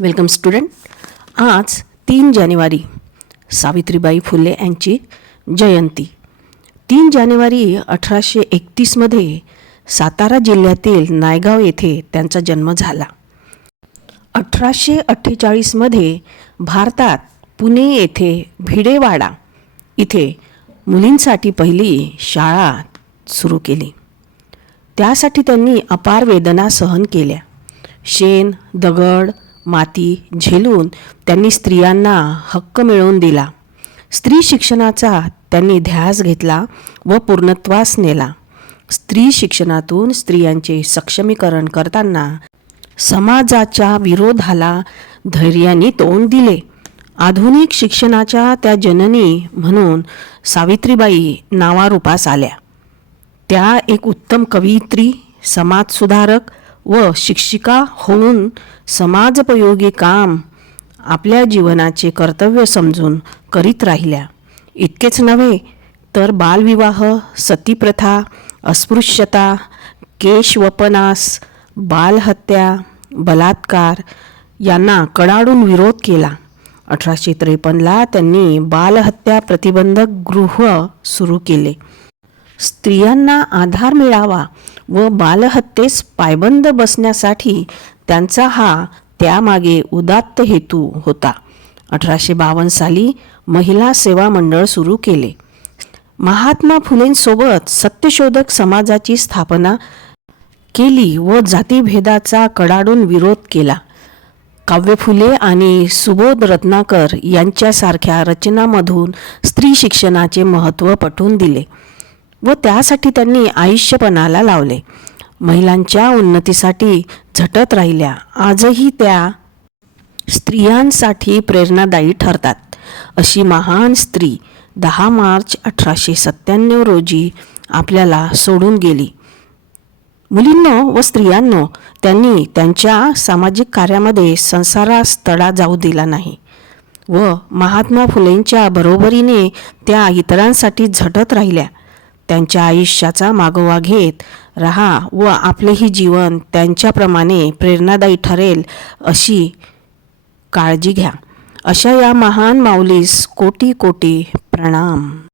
Welcome student. आज 3 जानेवारी सावित्रीबाई फुले यांची जयंती. 3 जानेवारी 1831मध्ये सातारा जिल्ह्यातील नायगाव येथे त्यांचा जन्म झाला. 1848मध्ये भारतात पुणे येथे भिडेवाडा इथे मुलींसाठी पहिली शाळा सुरू केली. त्यासाठी त्यांनी अपार वेदना सहन केल्या. शेण, दगड, माती झेलून त्यांनी स्त्रियांना हक्क मिळवून दिला. स्त्री शिक्षणाचा त्यांनी ध्यास घेतला व पूर्णत्वास नेला. स्त्री शिक्षणातून स्त्रियांचे सक्षमीकरण करताना समाजाच्या विरोधाला धैर्याने तोंड दिले. आधुनिक शिक्षणाच्या त्या जननी म्हणून सावित्रीबाई नावारूपास आल्या. त्या एक उत्तम कवयित्री, समाजसुधारक व शिक्षिका होऊन समाजोपयोगी काम आपल्या जीवनाचे कर्तव्य समजून करीत राहिल्या. इतकेच नव्हे तर बालविवाह, सतीप्रथा, अस्पृश्यता, केशवपनास, बालहत्या, बलात्कार यांना कडाडून विरोध केला. 1853ला त्यांनी बालहत्या प्रतिबंधक गृह सुरू केले. स्त्रियांना आधार मिळावा व बालहत्येस पायबंद बसण्यासाठी त्यांचा हा त्यामागे उदात्त हेतू होता. 1852 साली महिला सेवा मंडळ सुरू केले. महात्मा फुलेंसोबत सत्यशोधक समाजाची स्थापना केली व जातीभेदाचा कडाडून विरोध केला. काव्य फुले आणि सुबोध रत्नाकर यांच्यासारख्या रचनांमधून स्त्री शिक्षणाचे महत्त्व पटवून दिले व त्यासाठी त्यांनी आयुष्यपणाला लावले. महिलांच्या उन्नतीसाठी झटत राहिल्या. आजही त्या स्त्रियांसाठी प्रेरणादायी ठरतात. अशी महान स्त्री 10 मार्च 1897 रोजी आपल्याला सोडून गेली. मुलींनो व स्त्रियांनो, त्यांनी त्यांच्या सामाजिक कार्यामध्ये संसारास तडा जाऊ दिला नाही व महात्मा फुलेंच्या बरोबरीने त्या इतरांसाठी झटत राहिल्या. त्यांच्या आयुष्याचा मागोवा घेत राहा व आपलेही जीवन त्यांच्याप्रमाणे प्रेरणादायी ठरेल अशी काळजी घ्या. अशा या महान माऊलीस कोटी कोटी प्रणाम.